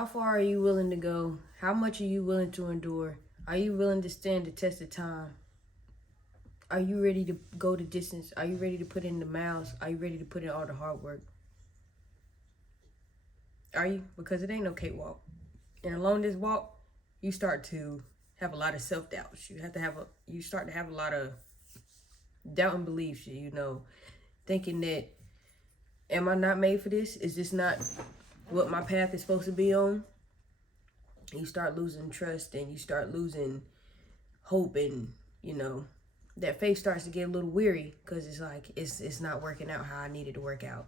How far are you willing to go? How much are you willing to endure? Are you willing to stand the test of time? Are you ready to go the distance? Are you ready to put in the miles? Are you ready to put in all the hard work? Are you? Because it ain't no cakewalk. And along this walk, you start to have a lot of self-doubts. You start to have a lot of doubt and beliefs, thinking that, am I not made for this? Is this not what my path is supposed to be on? You start losing trust and you start losing hope, and that faith starts to get a little weary because it's like it's not working out how I needed to work out.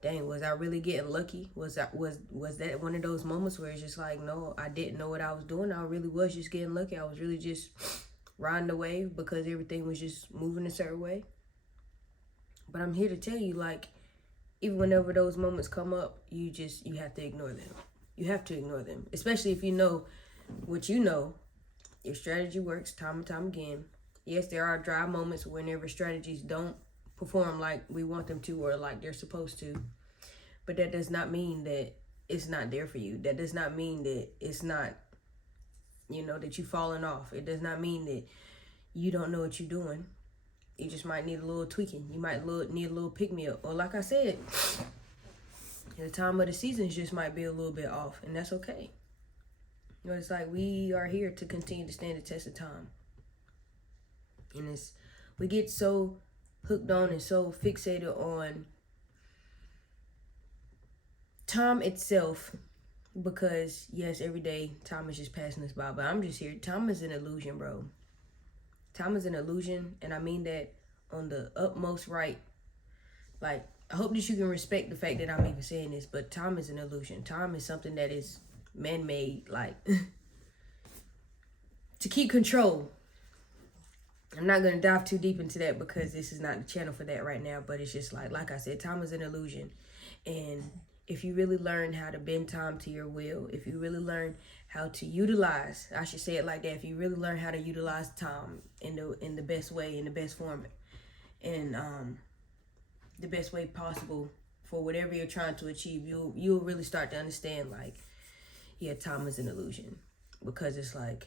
Dang, was I really getting lucky? Was that one of those moments where it's just like, no, I didn't know what I was doing. I really was just getting lucky. I was really just riding the wave because everything was just moving a certain way. But I'm here to tell you, like, even whenever those moments come up, you have to ignore them. You have to ignore them, especially if you know what you know. Your strategy works time and time again. Yes, there are dry moments whenever strategies don't perform like we want them to or like they're supposed to. But that does not mean that it's not there for you. That does not mean that it's not, that you've fallen off. It does not mean that you don't know what you're doing. You just might need a little tweaking. You might need a little pick-me-up. Or like I said, the time of the seasons just might be a little bit off, and that's okay. It's like we are here to continue to stand the test of time. And we get so hooked on and so fixated on time itself because, yes, every day time is just passing us by. But I'm just here. Time is an illusion, bro. Time is an illusion, and I mean that on the utmost right. Like, I hope that you can respect the fact that I'm even saying this, but time is an illusion. Time is something that is man-made, like, to keep control. I'm not going to dive too deep into that because this is not the channel for that right now, but it's just like I said, time is an illusion. And if you really learn how to bend time to your will, if you really learn how to utilize, I should say it like that, if you really learn how to utilize time in the best way, in the best form, and the best way possible for whatever you're trying to achieve, you'll really start to understand, like, yeah, time is an illusion. Because it's like,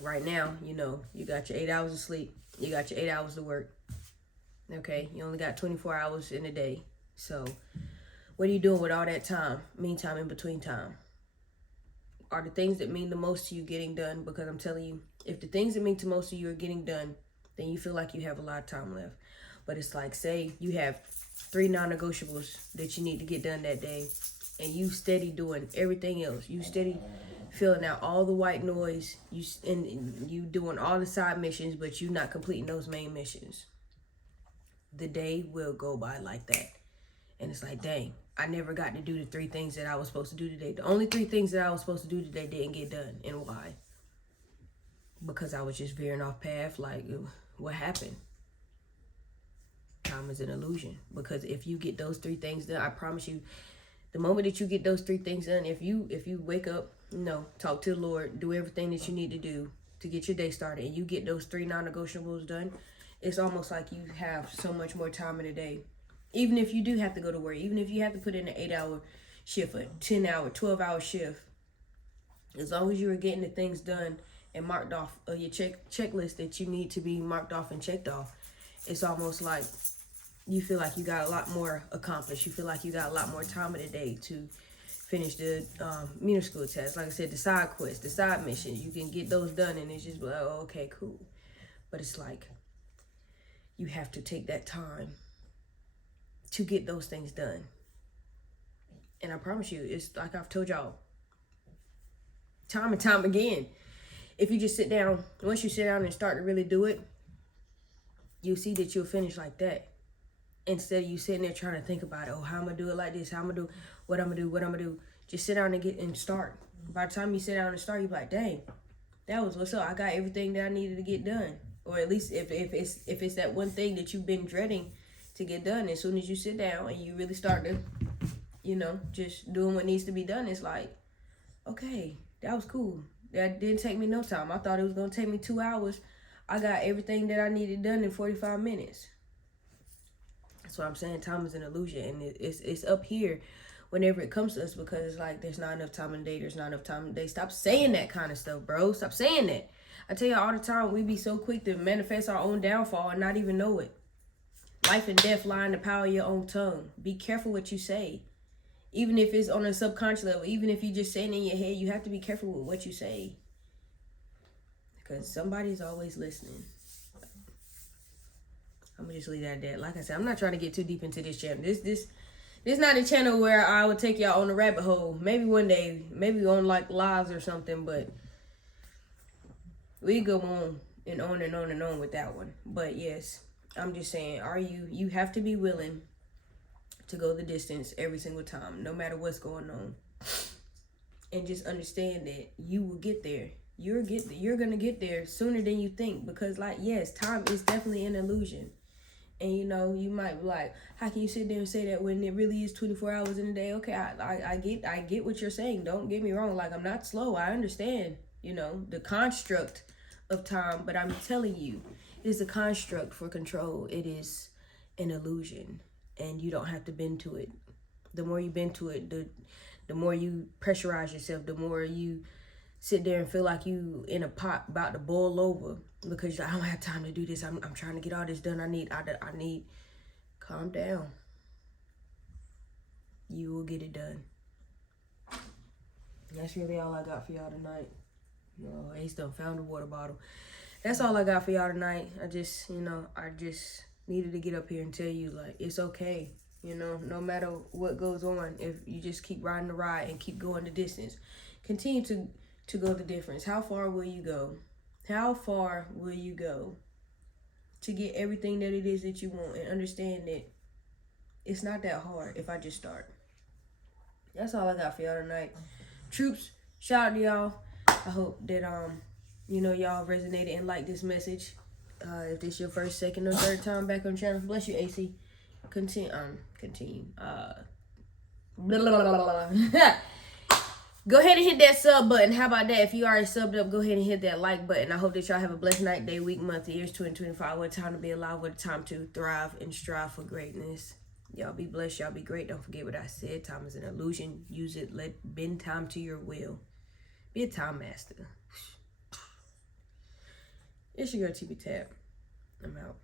right now, you got your 8 hours of sleep, you got your 8 hours of work. Okay, you only got 24 hours in a day. So what are you doing with all that time? Meantime, in between time. Are the things that mean the most to you getting done? Because I'm telling you, if the things that mean the most to you are getting done, then you feel like you have a lot of time left. But it's like, say you have 3 non-negotiables that you need to get done that day, and you steady doing everything else. You steady filling out all the white noise. You doing all the side missions, but you not completing those main missions. The day will go by like that. And it's like, dang, I never got to do the 3 things that I was supposed to do today. The only 3 things that I was supposed to do today didn't get done. And why? Because I was just veering off path. Like, what happened? Time is an illusion. Because if you get those 3 things done, I promise you, the moment that you get those 3 things done, if you wake up, talk to the Lord, do everything that you need to do to get your day started, and you get those 3 non-negotiables done, it's almost like you have so much more time in a day. Even if you do have to go to work, even if you have to put in an 8-hour shift, a 10-hour, 12-hour shift, as long as you are getting the things done and marked off your checklist that you need to be marked off and checked off, it's almost like you feel like you got a lot more accomplished. You feel like you got a lot more time in the day to finish the middle school test. Like I said, the side quests, the side missions, you can get those done, and it's just like, oh, okay, cool. But it's like, you have to take that time to get those things done. And I promise you, it's like I've told y'all time and time again, if you just sit down, once you sit down and start to really do it, you'll see that you'll finish like that. Instead of you sitting there trying to think about it, oh, how I'm gonna do it like this, how I'm gonna do, what I'm gonna do. Just sit down and start. By the time you sit down and start, you're like, dang, that was what's up. I got everything that I needed to get done. Or at least if it's that one thing that you've been dreading to get done, as soon as you sit down and you really start to, just doing what needs to be done, it's like, okay, that was cool. That didn't take me no time. I thought it was gonna take me 2 hours. I got everything that I needed done in 45 minutes. That's what I'm saying. Time is an illusion, and it's up here whenever it comes to us, because it's like there's not enough time in the day, there's not enough time in the day. Stop saying that kind of stuff, bro. Stop saying that. I tell you all the time, we be so quick to manifest our own downfall and not even know it. Life and death lie in the power of your own tongue. Be careful what you say. Even if it's on a subconscious level, even if you just saying it in your head, you have to be careful with what you say. Because somebody's always listening. I'm going to just leave that at that. Like I said, I'm not trying to get too deep into this channel. This not a channel where I would take y'all on a rabbit hole. Maybe one day, maybe on like lives or something, but we go on and on and on and on with that one. But yes, I'm just saying, you have to be willing to go the distance every single time, no matter what's going on. And just understand that you will get there. You're going to get there sooner than you think, because like, yes, time is definitely an illusion. And you know, you might be like, how can you sit there and say that when it really is 24 hours in a day? Okay, I get what you're saying. Don't get me wrong. Like, I'm not slow. I understand, you know, the construct of time, but I'm telling you, it is a construct for control. It is an illusion, and you don't have to bend to it. The more you bend to it, the more you pressurize yourself, the more you sit there and feel like you in a pot about to boil over, because I don't have time to do this. I'm trying to get all this done. I need calm down. You will get it done. That's really all I got for y'all tonight. No, Ace done found a water bottle. That's all I got for y'all tonight. I just needed to get up here and tell you, like, it's okay. You know, no matter what goes on, if you just keep riding the ride and keep going the distance, continue to go the difference. How far will you go? How far will you go to get everything that it is that you want? And understand that it's not that hard if I just start. That's all I got for y'all tonight. Troops, shout out to y'all. I hope that y'all resonated and liked this message. If this your first, second, or third time back on the channel, bless you, AC. Continue. Go ahead and hit that sub button. How about that? If you already subbed up, go ahead and hit that like button. I hope that y'all have a blessed night, day, week, month, years 2025. What time to be alive, what time to thrive and strive for greatness. Y'all be blessed. Y'all be great. Don't forget what I said. Time is an illusion. Use it. Bend time to your will. Be a time master. It's your girl, TB Tab. I'm out.